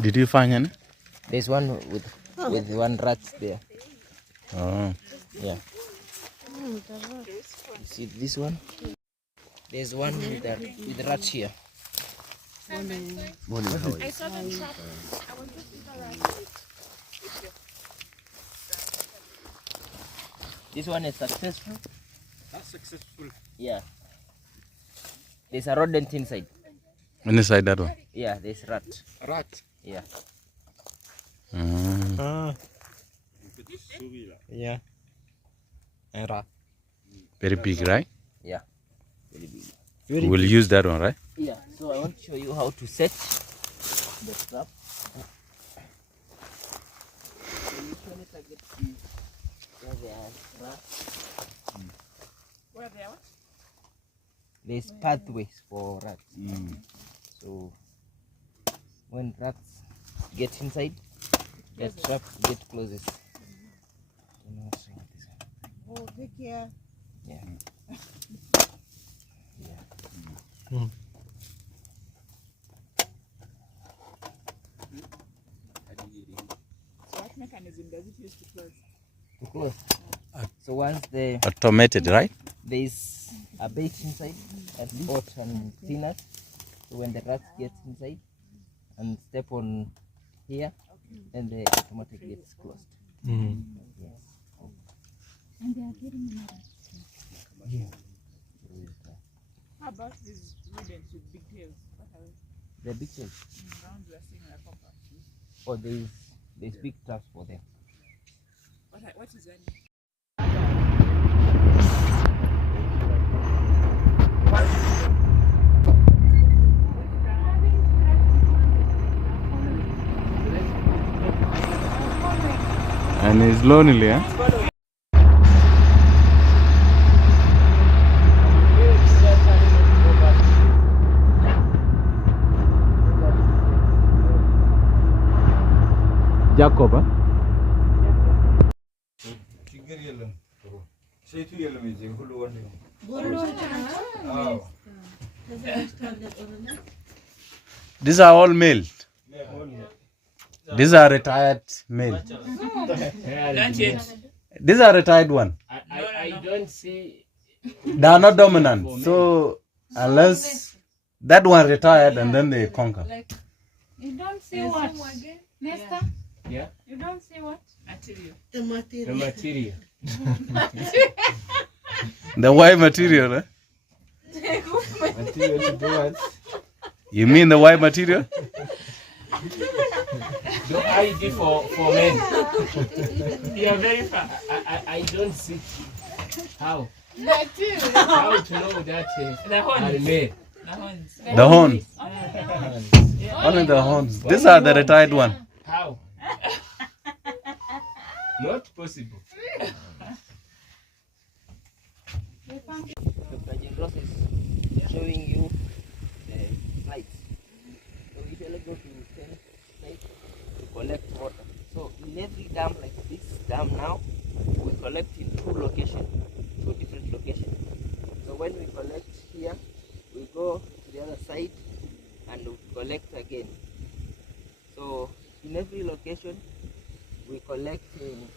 Did you find any? There's one with one rat there. Oh. Yeah. You see this one? There's one with rats here. Morning. I saw them trap. I want to see the rat. This one is successful. That's successful. Yeah. There's a rodent inside. Inside that one? Yeah, there's rat. Rat. Yeah. Yeah. And rat. Very big, right? Yeah. Very big. We'll use that one, right? Yeah. So I want to show you how to set the trap. So usually target is where there are rats. Where they are? There's pathways for rats. So when rats get inside, the trap get closes. You know, so this one. Oh, take care. Yeah. So what mechanism does it use to close? To close. So once Automated, right? there's a bait inside, at pot and peanut. So when the rats get inside and step on here, then the automatic gets closed. Yes. And they are getting another. How about these rodents with big tails? What are they? The big tails. Round we are seeing like compass. Oh, there's big traps for them. What is that? And it's lonely, huh? Jacob, huh? These are all male. These are retired male. Not yet. These are retired one. I don't see. They are not dominant. So unless that one retired and then they conquer. You don't see what? Nesta? Yeah. You don't see what? Material. The material. The material. The white material, eh? Material to do what? You mean the white material? Do I do for men? You are very far. I don't see how. How to know that The are horns. male. The horns. The horns. Only the horns. These are the retired one. How? Not possible. Dr. Jindros is showing you the sites. So we usually go to 10 sites to collect water. So in every dam like this dam now, we collect in two different locations. So when we collect here, we go to the other side and we collect again. So in every location, we collect in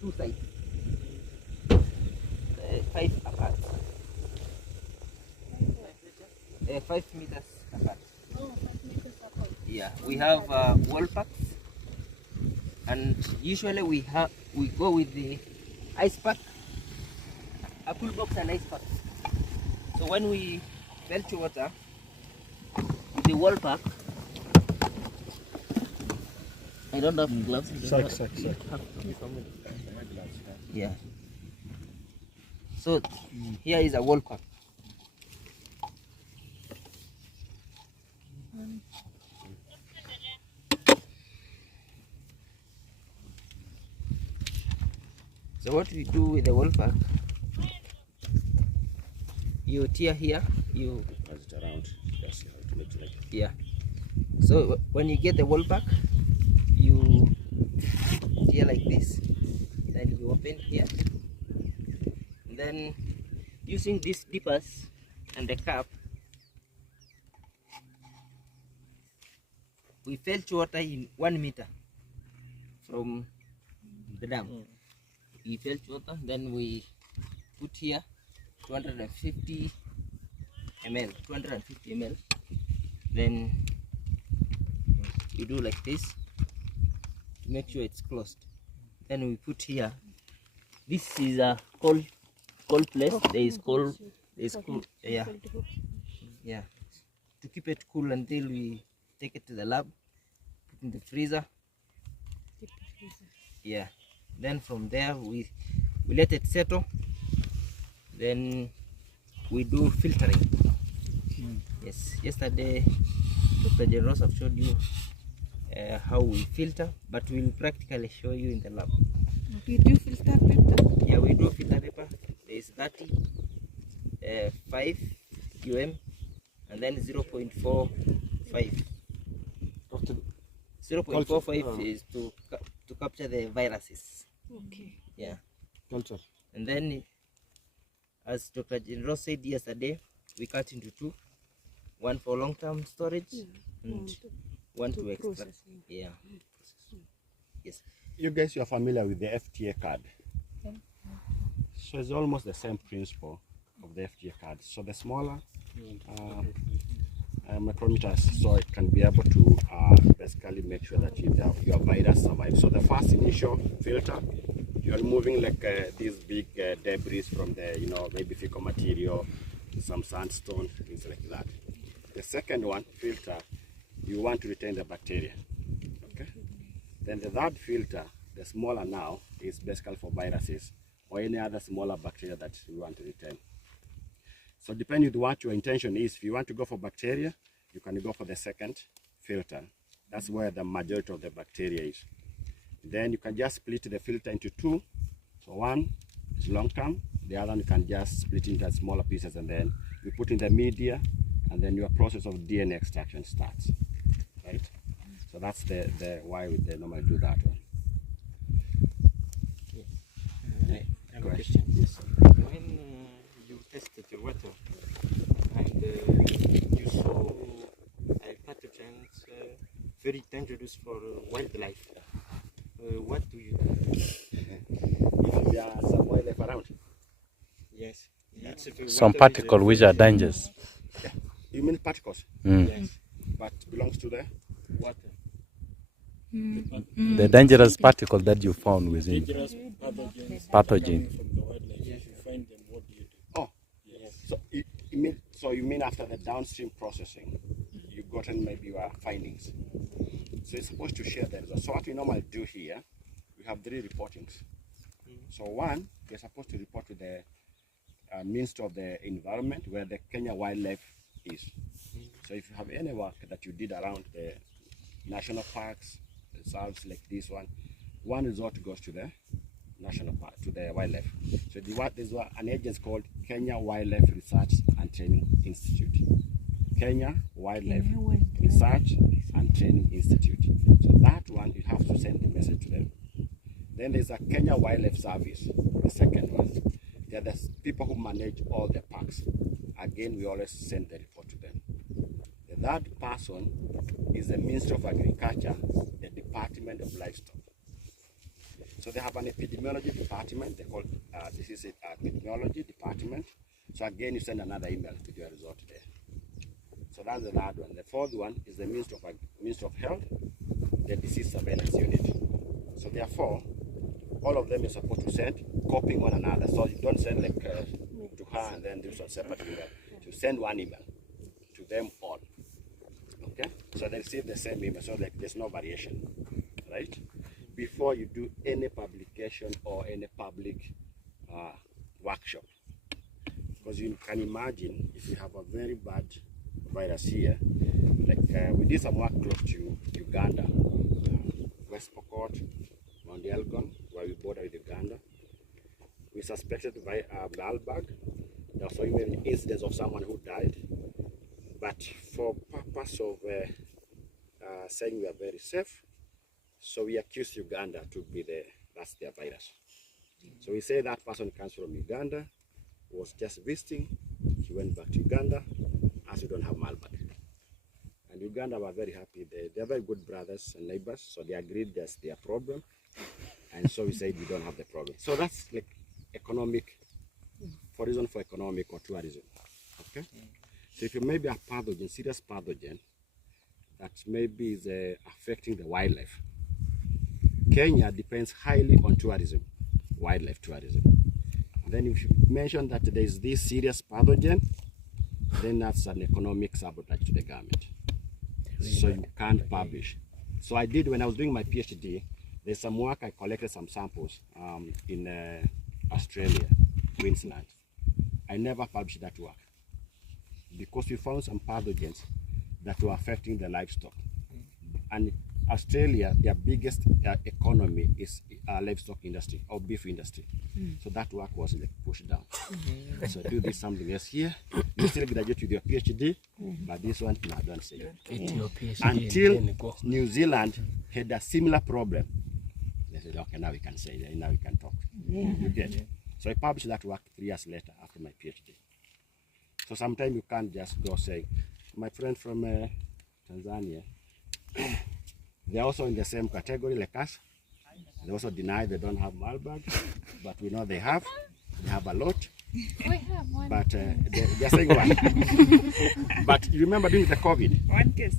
two sites, 5 apart, 5 meters apart. Oh, 5 meters apart. Yeah, we have wall packs, and usually we go with the ice pack, a cool box and ice pack. So when we fetch water, the wall pack, I don't have gloves. Yeah. So here is a wall pack. So what we do with the wall pack, you tear here, you Pass it around. That's how to make it like. yeah. So when you get the wall pack, here like this. Then you open here. And then using these dippers and the cap, we fetch water in 1 meter from the dam. We fetch water, then we put here 250 ml. Then you do like this to make sure it's closed. Then we put here. This is a cold place. There is cool. Yeah. To keep it cool until we take it to the lab, put in the freezer. Yeah. Then from there we let it settle. Then we do filtering. Yes. Yesterday, Dr. Joseph showed you how we filter, but we'll practically show you in the lab. You do filter paper? Yeah, we do filter paper. There is 30, 5 qm, and then 0.45. 0.45 is to capture the viruses. Okay. Yeah. And then, as Dr. General said yesterday, we cut into two. One for long-term storage and one to extract. Yeah. Yes. You guys, you are familiar with the FTA card. So it's almost the same principle of the FTA card. So the smaller micrometers, so it can be able to basically make sure that your virus survives. So the first initial filter, you're removing like these big debris from the, maybe fecal material, some sandstone, things like that. The second one, filter, you want to retain the bacteria. Okay. Then the third filter, the smaller now, is basically for viruses or any other smaller bacteria that you want to retain. So depending on what your intention is, if you want to go for bacteria, you can go for the second filter. That's where the majority of the bacteria is. Then you can just split the filter into two. So one is long term, the other one you can just split into smaller pieces, and then you put in the media, and then your process of DNA extraction starts. Right? So that's the why they normally do that one. Question. Yes. When you tested your water and you saw pathogens very dangerous for wildlife, what do you do? If there are some wildlife around. Yes. Some particles which are dangerous. Yeah. You mean particles? Yes. But belongs to the Water. The dangerous particle that you found within pathogen. From the wildlife, if you find them, what do you do? Oh, yes. So you mean after the downstream processing, you've gotten maybe your findings. So it's supposed to share the results. So what we normally do here, we have 3 reportings. So one, we're supposed to report to the Minister of the Environment, where the Kenya Wildlife is. So if you have any work that you did around the national parks, reserves like this one resort goes to the national park, to the wildlife. So there's an agency called Kenya Wildlife Research and Training Institute. Kenya Wildlife Research and Training Institute. So that one, you have to send the message to them. Then there's a Kenya Wildlife Service, the second one. They're the people who manage all the parks. Again, we always send the report to them. The third person is the Ministry of Agriculture, the Department of Livestock. So they have an epidemiology department. They call this is epidemiology department. So again, you send another email to your resort there. So that's the third one. The fourth one is the Ministry of Health, the Disease Surveillance Unit. So therefore, all of them is supposed to send copying one another. So you don't send like to her and then do some separate email. You send one email to them all. Okay? So they receive the same email, so like there's no variation, right? Before you do any publication or any public workshop. Because you can imagine if you have a very bad virus here, like we did some work close to Uganda, West Pokot, Mount Elgon, where we border with Uganda. We suspected Marburg. There was even incidents of someone who died. But for purpose of saying we are very safe, so we accused Uganda to be the That's their virus. So we say that person comes from Uganda, was just visiting, he went back to Uganda, as we don't have Marburg. And Uganda were very happy. They're very good brothers and neighbors, so they agreed that's their problem. And so we said we don't have the problem. So that's like economic, for reason for economic or tourism. Okay? So if you maybe a pathogen, serious pathogen, that maybe is affecting the wildlife, Kenya depends highly on tourism, wildlife tourism. And then if you mention that there is this serious pathogen, then that's an economic sabotage to the government. So you can't publish. So I did, when I was doing my PhD, there's some work, I collected some samples in Australia, Queensland. I never published that work because we found some pathogens that were affecting the livestock. And Australia, their biggest economy is livestock industry or beef industry. So that work was like pushed down. So do this something else here. You still graduate with your PhD, but this one, no, don't say it. Until New Zealand had a similar problem. They said, okay, now we can say it, now we can talk. You get it? So I published that work 3 years later after my PhD. So sometimes you can't just go say, my friend from Tanzania, they're also in the same category like us. They also deny they don't have Marburg, but we know they have. They have a lot. We have one. But they're saying one. But you remember during the COVID? One case.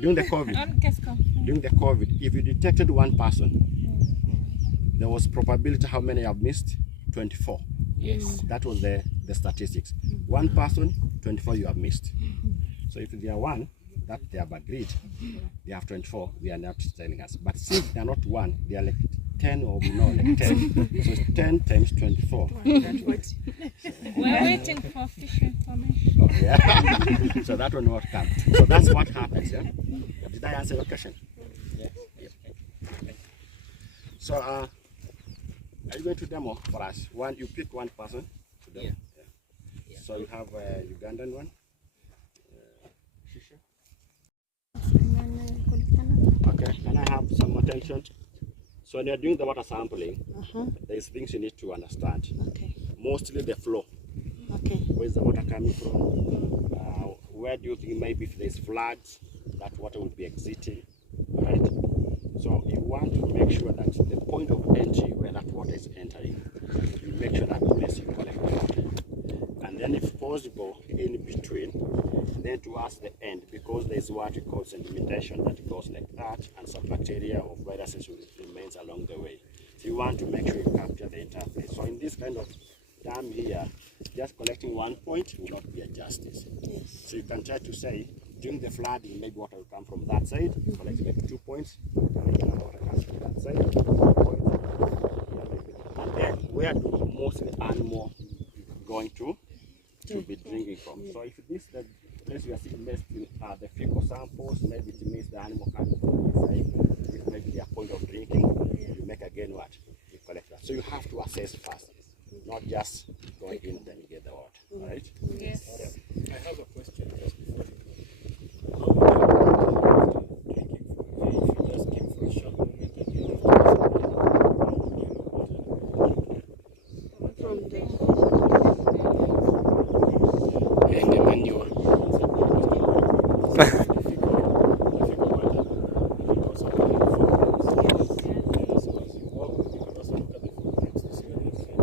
During the COVID? One case come. During the COVID, if you detected one person, there was probability how many have missed? 24. Yes. That was the statistics. One person, 24 you have missed. So if they are one, that they have agreed, they have 24, they are not telling us. But since they are not one, they are like 10 or no, like 10. So it's 10 times 24. We're waiting for official information. Oh, yeah. So that one will come. So that's what happens. Yeah? Did I answer your question? Yes. Yeah. So are you going to demo for us? You pick one person to demo. Yeah. So you have a Ugandan one. Shisha. Okay, can I have some attention? So when you're doing the water sampling, there's things you need to understand. Okay. Mostly the flow. Okay. Where's the water coming from? Where do you think maybe if there's floods, that water will be exiting, right? So you want to make sure that the point of entry where that water is entering, you make sure that place you collect the water. And then if possible, in between, then towards the end, because there's what we call sedimentation that goes like that, and some bacteria or viruses will remains along the way. So you want to make sure you capture the entire place. So in this kind of dam here, just collecting one point will not be a justice. Yes. So you can try to say, during the flooding, maybe water will come from that side, collect maybe 2 points, water comes from that side, 2 points. And then where do mostly animals going to be drinking from? So if this the place you are seeing the fecal samples, maybe it means the animal can inside. If maybe their point of drinking, you make again what? You collect that. So you have to assess first, not just going in then you get the water, right? Yes. I have a question just before you. How would you drinking from here if you just came for a short moment and you left From the And the manure.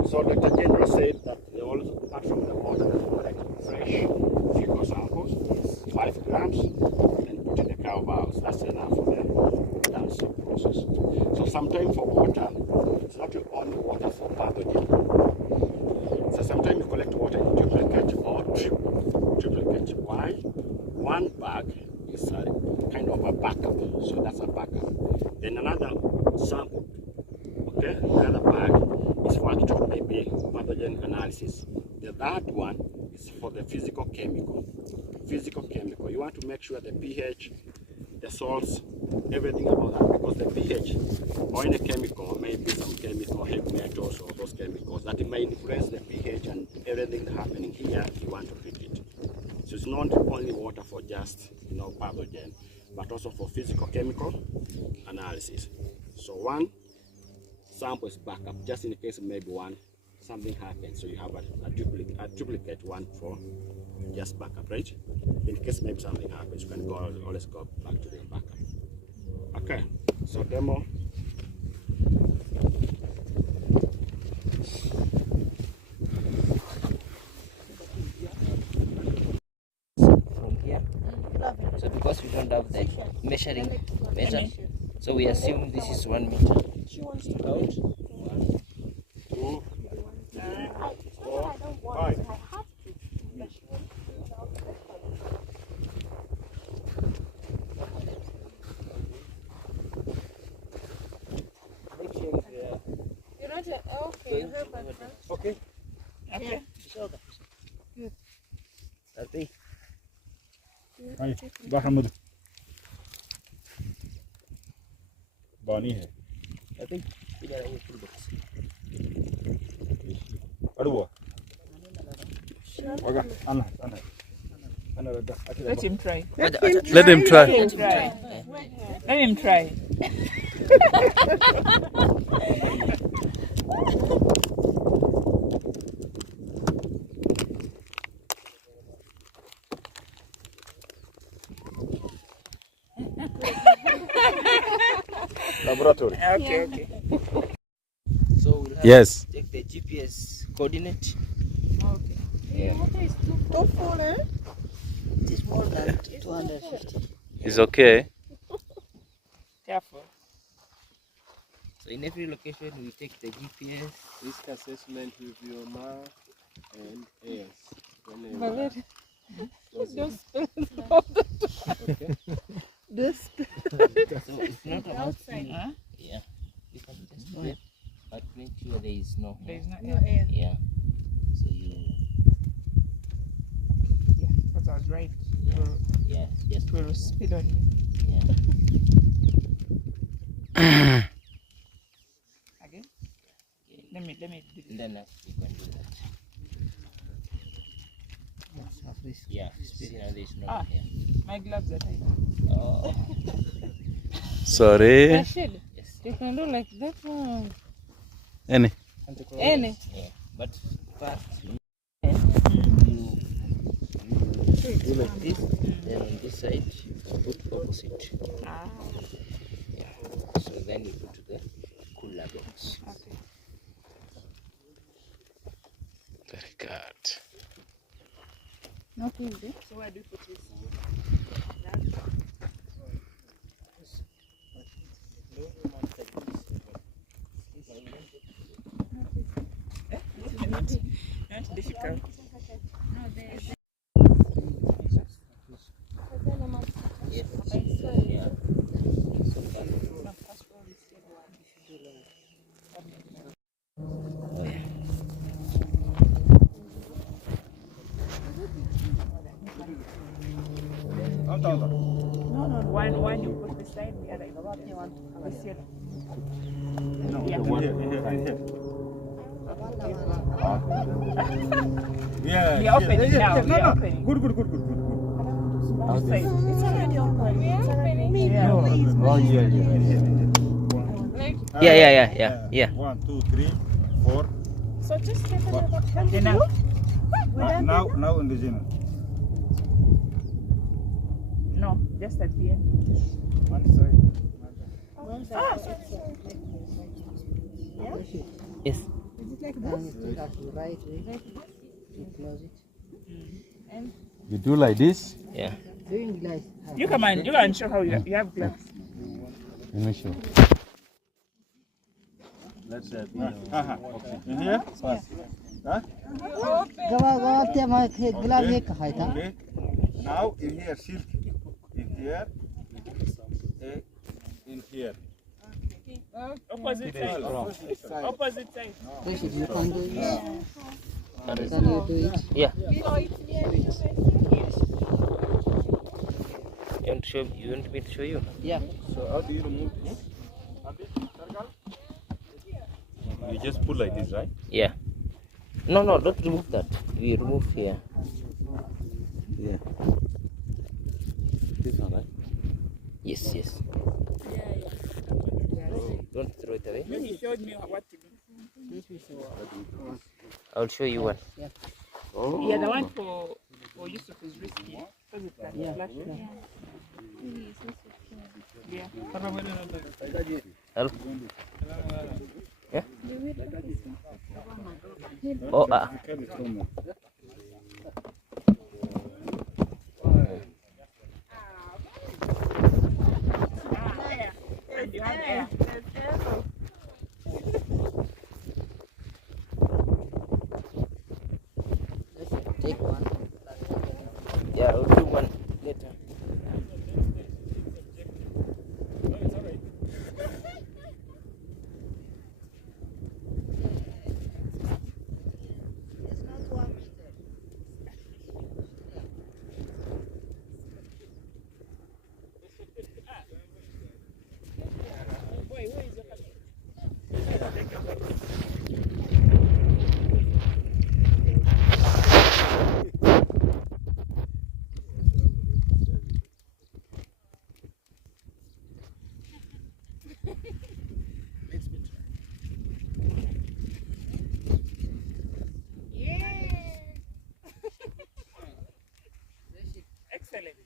So Dr. General said that they also, apart from the water, they collect fresh fecal samples, 5 grams, and put in the cow bowels. That's enough for the downstream process. So sometimes for water, it's not only water for pathogen. So sometimes you collect water in duplicate or triplicate. Why? One bag is a kind of a backup, so that's a backup. Then another sample, okay, another bag is for actual maybe pathogen analysis. The third one is for the physical chemical. Physical chemical. You want to make sure the pH, the salts, everything about that, because the pH or any chemical, maybe some chemical, heavy metals or those chemicals that may influence the pH and everything happening here, you want to treat it. So it's not only water for just pathogen, but also for physical chemical analysis. So one sample is backup, just in case maybe something happens. So you have a duplicate one for just backup, right? In case maybe something happens, you can always go back to the backup. Okay, so demo. From here. So because we don't have the measure, so we assume this is 1 meter. Out. 1, 2, 3, 4, 5. You're not okay. You have a Okay. Okay. Tapi Hai, बाहर मत बानी है tapi tidak ada toolbox. अड़ुआ okay अना अना अना रदा Let him try. Let him try. Let him try. Let him try. laboratory Okay, okay. So we'll have Yes. to take the GPS coordinate. Okay. Yeah. Too full, eh? It is more than 250. It's okay. Careful. So in every location we take the GPS. Risk assessment with your mouth and ears. Valeria. This. So it's not about Huh? yeah. You can just do it, but make sure there is no There is hair. no air. Yeah. So you Yeah, because I was right. yeah just It will spill on you. yeah. Again? Let me do this. Then you can do that. Yeah, especially now there is no Ah. hair. My gloves are tight. Oh Sorry. Rashid, yes. you can do like that one. Any. Any. Yeah. But first you do like this, then on this side put opposite. Ah, Yeah. So then you put to the cooler box. okay. Very good. Not easy. So where do you put this? Not difficult. Yes. Yeah. One you put this side, the other you want this here. Yeah. yeah We are opening now. We are opening. good This side. It's already open. It's already me. Yeah. oh yeah Yeah. 1 2 3 4 So just get it about hand. Enough. now in the gym No, just at the end. one side Yes. Is it like And this? you have to right way to close it. You do like this. Yeah. Doing like You come on, you can show how you have gloves. Let me show. let's say okay in here huh गवा ते मैं गुलाब एक खाया था okay now in here silk in here in here Opposite side. Opposite side. this is you can do it can you do it Yeah. You want me to show you? yeah so how do you remove this you just put like this right Yeah. No, don't remove that. We remove here. Yeah. This one, right? Yes. Don't throw it. straight away. He showed me what to do. I'll show you one. Yeah, the one for Yusuf is risky. Because it can flash. Yeah. Hello? Yeah? Oh, Take one. yeah, I'll do one later. It's not 1 meter. Excellent.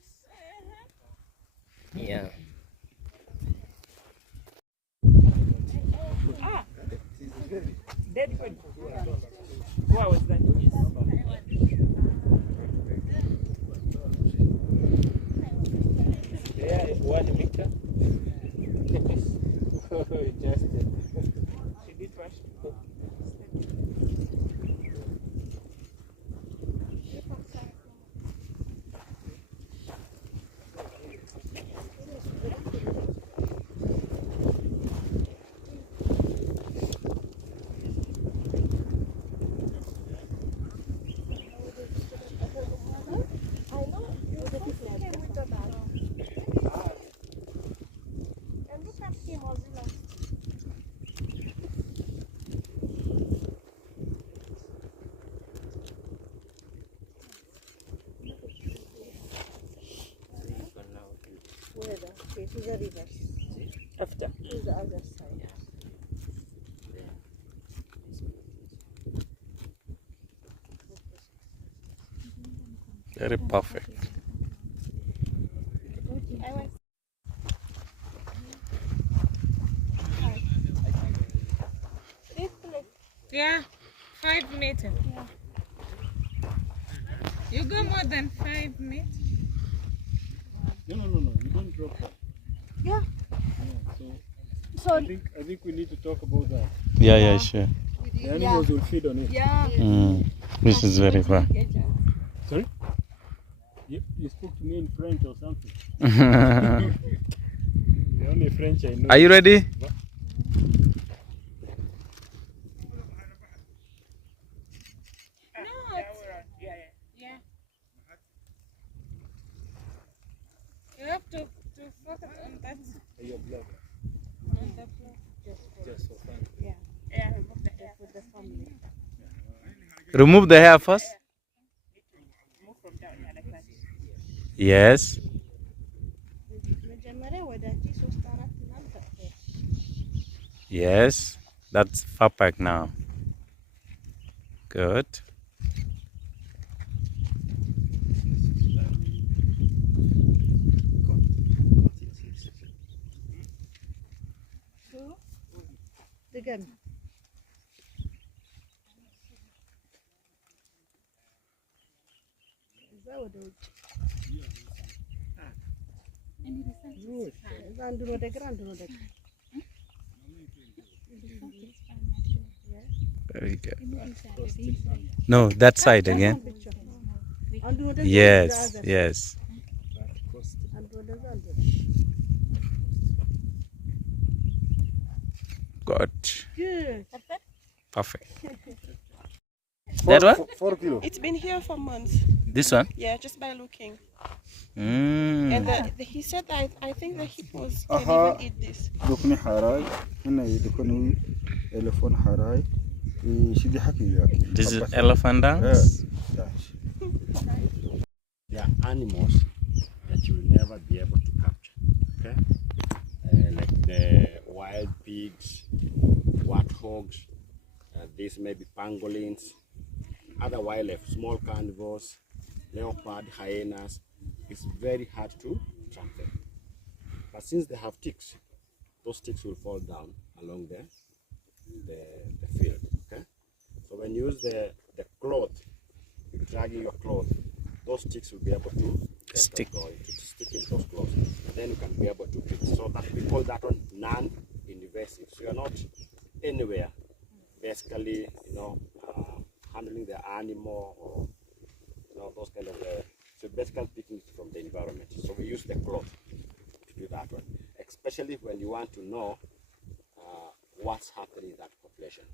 Yeah. Dead food. What was that? Yeah, 1 meter. Just She did wash. Okay, to the reverse. After. To the other side. Very perfect. Yeah, 5 meters. You go more than 5 meters. no. You don't drop that. Yeah. So I think we need to talk about that. Yeah, sure. The animals will feed on it. Yeah. This is very fun. Sorry? You spoke to me in French or something. The only French I know. Are you ready? Yeah. You have to focus on that. Your blood. On the floor. Just for fun. Yeah, remove the hair. With the family. Remove the hair first. Move from down here like that. Yes. መጀመሪያ ወደ አንቺ 3 4 ምናምን ተቀበል። Yes. That's perfect now. Good. ድገም። እዛ ወደ ውጭ እዛ አንዱን ወደ ግራ አንዱን ወደ ቀኝ። Very good. No, that side again. አንዱን ወደ Yes, yes. አንዱ ወደዛ አንዱ Good. Good. Perfect. That one? 4 kilos. It's been here for months. This one? Yeah, just by looking. Mm. And he said that I think the hippos can Aha. even eat this. دكني حراي هنا يدكني تليفون حراي شدي حكي ياك. This is elephant dance? There are animals that you will never be able to capture. Okay? Like the wild wild pigs, warthogs, these may be pangolins, other wildlife, small carnivores, leopard, hyenas. It's very hard to track them. But since they have ticks, those ticks will fall down along the field. Okay? So when you use the cloth, you're dragging your cloth, those ticks will be able to stick in those cloths. And then you can be able to pick. So that we call that one non-invasive. So you're not anywhere basically, handling the animal or those kind of so basically picking it from the environment. So we use the cloth to do that one, especially when you want to know what's happening in that population.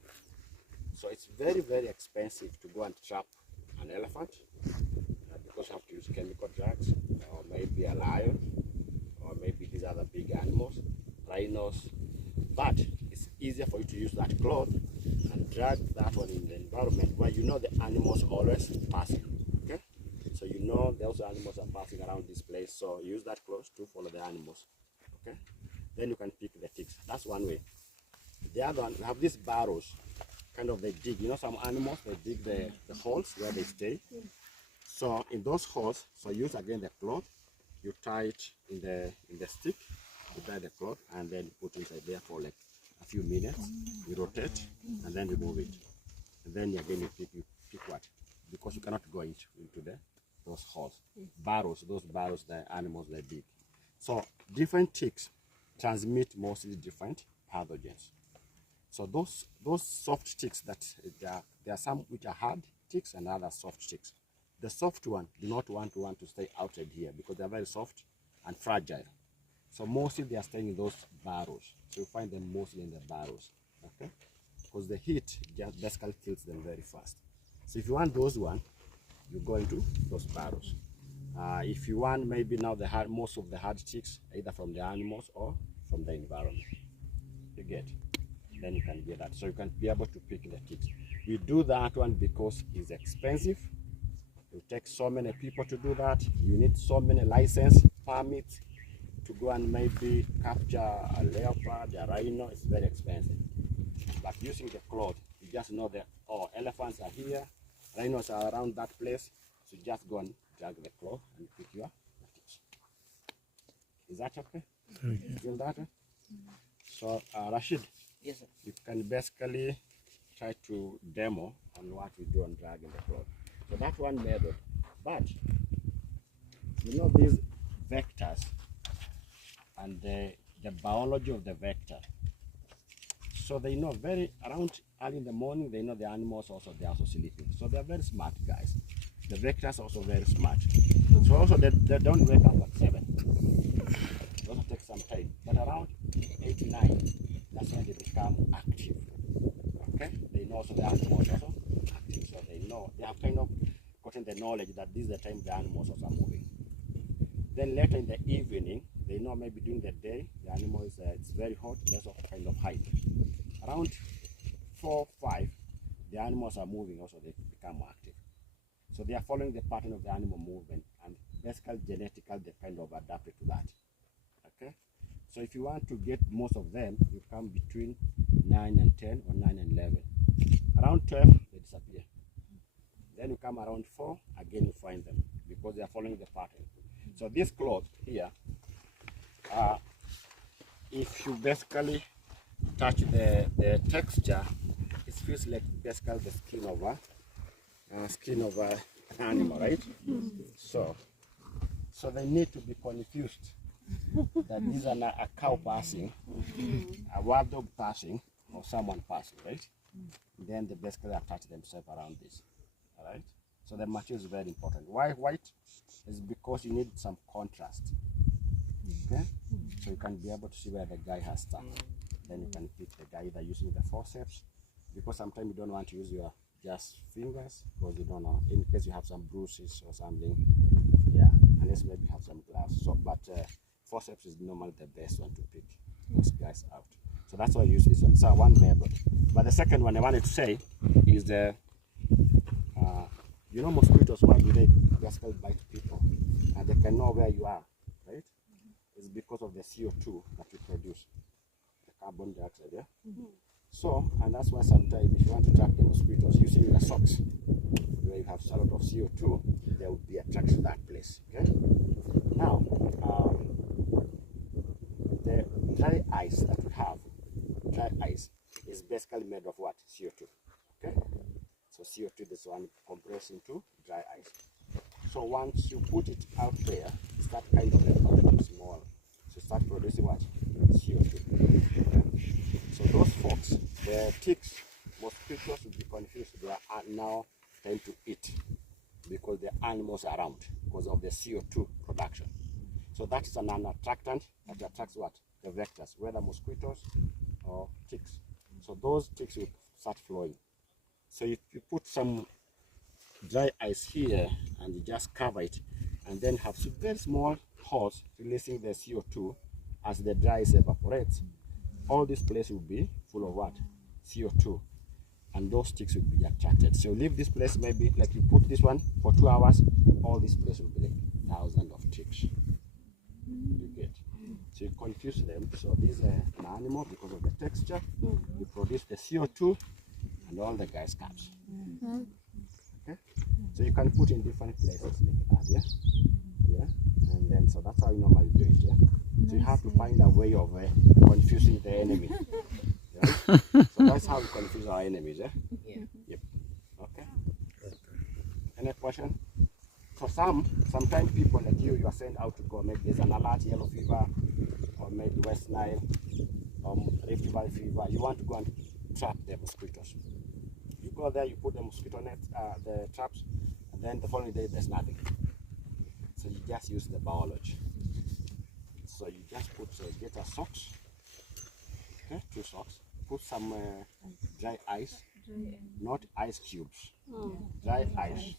So it's very, very expensive to go and trap an elephant because you have to use chemical drugs, or maybe a lion, or maybe these other big animals, rhinos. But it's easier for you to use that cloth and drag that one in the environment where you know the animals always passing. Okay, so you know those animals are passing around this place, so use that cloth to follow the animals. Okay, then you can pick the ticks. That's one way. The other one, we have these burrows. Kind of they dig. Some animals they dig the holes where they stay. So in those holes, so use again the cloth. You tie it in the stick. You tie the cloth and then put inside there for like a few minutes. You rotate and then remove it. And then again you pick what? Because you cannot go into those holes. Burrows, those burrows, the animals they dig. So different ticks transmit mostly different pathogens. So those soft ticks, there are some which are hard ticks and other soft ticks. The soft one do not want to stay outside here because they are very soft and fragile. So mostly they are staying in those burrows. So you find them mostly in the burrows, okay? Because the heat just basically kills them very fast. So if you want those one, you go into those burrows. If you want maybe now most of the hard ticks, either from the animals or from the environment, you get. Then you can get that. So you can be able to pick the ticks. We do that one because it's expensive. It takes so many people to do that. You need so many license permits to go and maybe capture a leopard, a rhino. It's very expensive. But using the cloth, you just know that, oh, elephants are here, rhinos are around that place. So just go and drag the cloth and pick your ticks. Is that okay? You feel that? So Rashid, Yes, sir. you can basically try to demo on what we do on dragging the cloth. So that's one method. But these vectors and the biology of the vector. So they know around early in the morning, they know the animals they're also sleeping. So they're very smart guys. The vectors are also very smart. So also they don't wake up at 7. It also takes some time. But around 8, 9, that's when they become active. Okay? They know also the animals also active. So they know, they have kind of gotten the knowledge that this is the time the animals also are moving. Then later in the evening, they know maybe during the day, the animal it's very hot, there's also kind of hide. Around 4, 5, the animals are moving also, they become active. So they are following the pattern of the animal movement, and basically genetically they kind of adapted to that. Okay? So if you want to get most of them, you come between 9 and 10 or 9 and 11. Around 12, they disappear. Then you come around 4, again you find them because they are following the pattern. So this cloth here, if you basically touch the texture, it feels like basically the skin of an animal, right? So they need to be confused that these are not a cow passing, a wild dog passing, or someone passing, right? Then they basically attach themselves around this, all right? So the material is very important. Why white? Is because you need some contrast, okay? So you can be able to see where the guy has stuck. Then you can pick the guy either using the forceps, because sometimes you don't want to use your just fingers, because you don't know, in case you have some bruises or something, yeah, unless maybe you have some gloves. So, but forceps is normally the best one to pick those guys out. So that's why I use this one. So one method. But the second one I wanted to say is the, mosquitoes, why do they basically bite people? And they can know where you are, right? It's because of the CO2 that you produce. The carbon dioxide, yeah? So, and that's why sometimes if you want to trap the mosquitoes using your socks, where you have a lot of CO2, they will be attracted to that place, okay? Now, the dry ice that we have, dry ice, is basically made of what? CO2, okay? So CO2 is one compressed into dry ice. So once you put it out there, start kind of becoming small. So start producing what? CO2. Okay? So those folks, the ticks, mosquitoes will be confused. They are now tend to eat because the animals are around because of the CO2 production. So that is an attractant that attracts what? The vectors, whether mosquitoes or ticks. So those ticks will start flowing. So if you put some dry ice here and you just cover it and then have very small holes releasing the CO2 as the dry ice evaporates, all this place will be full of what? CO2. And those ticks will be attracted. So leave this place, maybe like you put this one for 2 hours, all this place will be like thousands of ticks. You get? So you confuse them. So this is an animal because of the texture. You produce the CO2 and all the guys comes. Okay? So you can put in different places like that, yeah? Yeah? And then so that's how you normally do it, yeah? So you have to find a way of confusing the enemy. Yeah? So that's how we confuse our enemies, yeah? Yeah. Yep. Okay. Any question? So sometimes people like you are sent out to go, maybe there's an alert, yellow fever, or maybe West Nile, or Rift Valley fever. You want to go and trap the mosquitoes. You go there, you put the mosquito net, the traps, and then the following day there's nothing. So you just use the biology. So you just put, get a socks, okay, 2 socks, put some dry ice, not ice cubes, dry ice.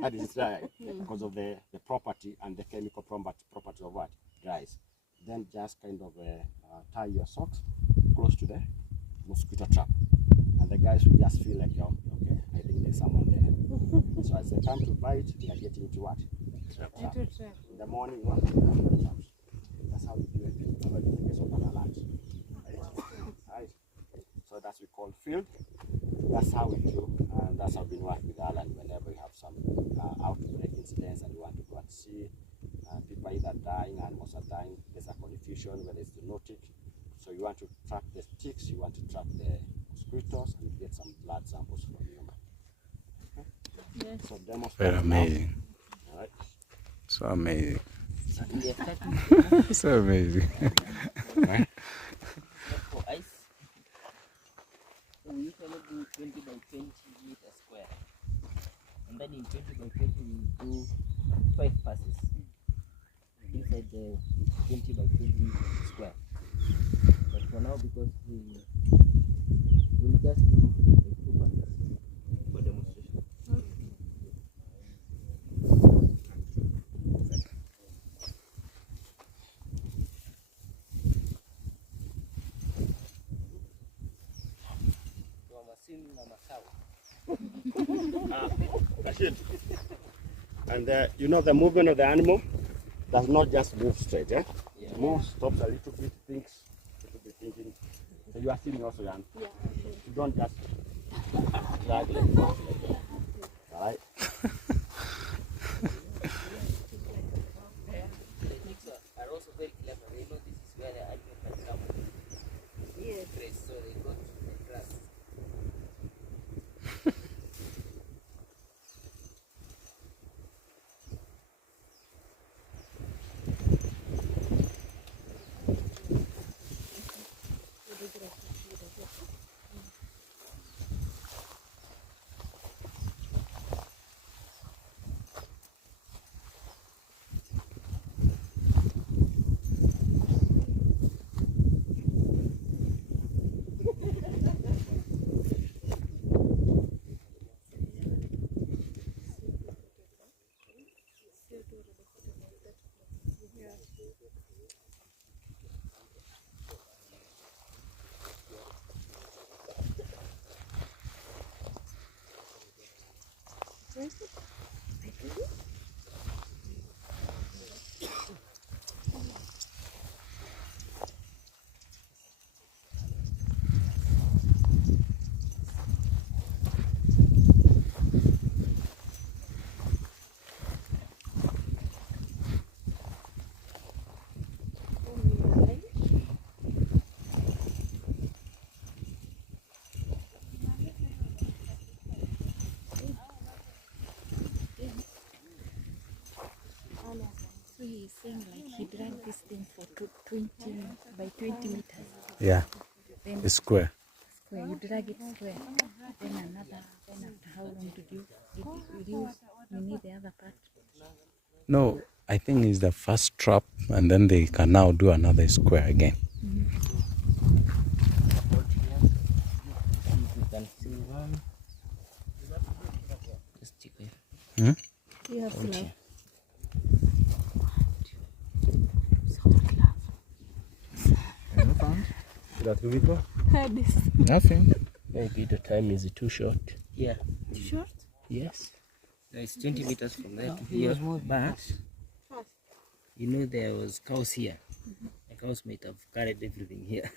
That is dry because of the property and the chemical property of what? Dry ice. Then just kind of tie your socks close to the mosquito trap. And the guys will just feel like, oh, okay, I think there's someone there. So as they come to bite, they are getting into what? Trap. In the morning, what? Traps. That's how we do it in case of an alert. Right? So that's we call field. That's how we do, and that's how we work with Alan whenever we have some outbreak incidents and we want to go and see people either dying, animals are dying, there's a confusion whether it's the no tick. So you want to trap the ticks, you want to trap the mosquitoes and get some blood samples from human. Okay? Yes. So demonstrate. Very amazing. All right. So amazing. Yeah, So amazing. Right. for ice, so we usually do 20 by 20 meters square. And then in 20 by 20 we do 5 passes inside the 20 by 20 square. But for now, because we'll just do the 2 passes for demonstration. Rashid. And you know the movement of the animal does not just move straight, eh? Yeah. Move, stops a little bit, thinks, a little bit thinking. So you are seeing also, Jan. Yeah. You don't just drag like that. All right? The techniques are also very clever. They know this is where the animal can come. Yes. So they go to the grass. this thing for 20 by 20 meters. Yeah, Then it's square. square, you drag it square. Then another, then after how long did you need the other part? No, I think it's the first trap, and then they can now do another square again. Hmm? Yes, love. Nothing. Maybe the time is too short. Yeah. Too short? Yes. It's 20 meters from there to here. But you know there was cows here. The cows might have carried everything here.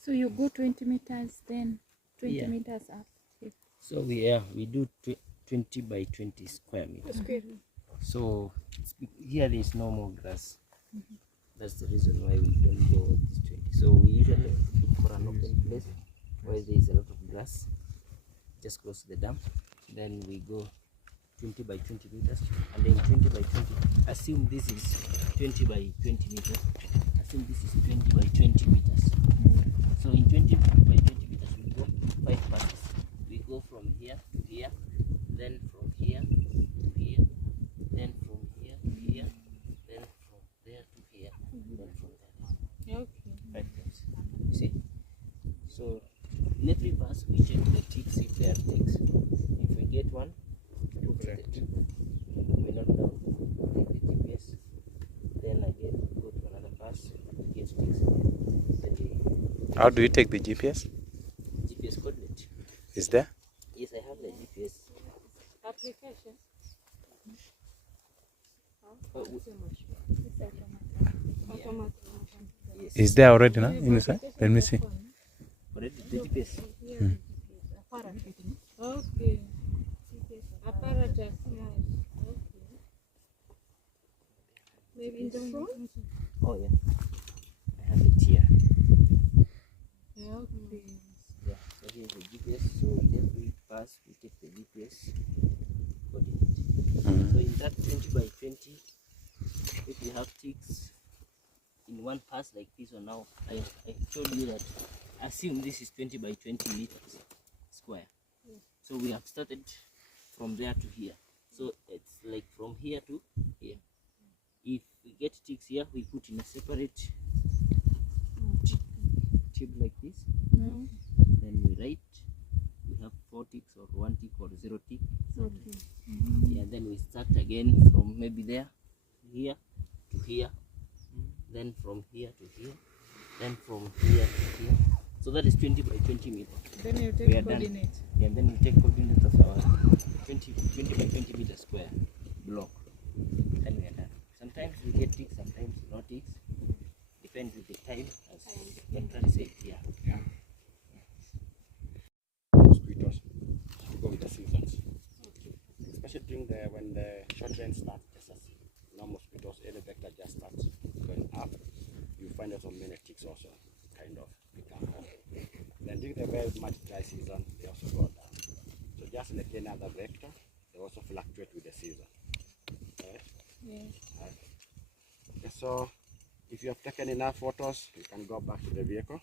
So you go 20 meters, then 20 Yeah. meters up. So we do 20 by 20 square meters. So here there is no more grass. That's the reason why we don't go with this 20. So we usually look for an open place where there is a lot of grass, just close to the dam. Then we go 20 by 20 meters, and then 20 by 20. Assume this is 20 by 20 meters. Assume this is 20 by 20 meters. So in 20 by 20 meters, we go 5 passes. We go from here to here, then from here to here, then from here to here, then from there to here, then from there. Okay. 5 times. You see? So in every pass, we check the ticks if there are ticks. If we get one, we put it. We note down, take the GPS, then again go to another pass, get ticks again. How do you take the GPS? GPS coordinate. Is there? Yes, I have the GPS. Application. Yes. Is there already now inside? Let me see. Already the GPS. Okay. Apparatus. Okay. Maybe in the front? Oh yeah. I have it here. Okay. Yeah. So here's the GPS. So in every pass we take the GPS coordinate. So in that 20 by 20, if we have ticks in one pass like this one now, I told you that assume this is 20 by 20 meters square. So we have started from there to here. So it's like from here to here. If we get ticks here, we put in a separate tube like this. Then we write, we have 4 ticks or 1 tick or 0 tick. Yeah, then we start again from maybe there, here to here, then from here to here, then from here to here. So that is 20 by 20 meters. Then you We are take done. coordinates. Yeah, then we take coordinates of our 20 by 20 meter square block. Then we are done. Sometimes we get ticks, sometimes no ticks. Depends with the time, as Dr. said here. Mosquitoes to go with the seasons. Especially during when the short rain starts, just as mosquitoes, any vector just starts going up, you find that so many ticks also kind of become up. Then during the very much dry season, they also go down. So just like any other vector, they also fluctuate with the season. Right? Yes. Okay, so if you have taken enough photos, you can go back to the vehicle.